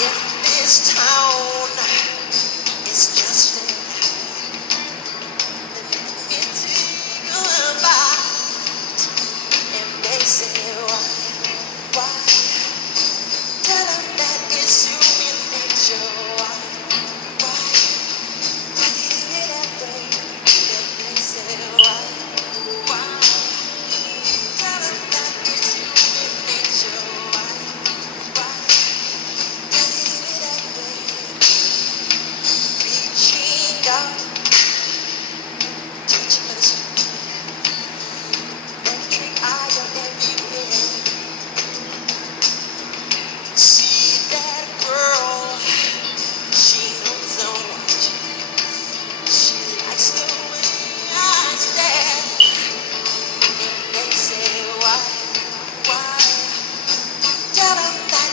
If this town is just it's going by, and they say why? Tell them that it's human nature. Why? Why is it that way? And they say why? Tell them that it's human nature. Why? Is it that way? Reaching out, teaching us, entering higher everywhere. See that girl, she knows so much. She likes the way I stare. And they say why? Tell them that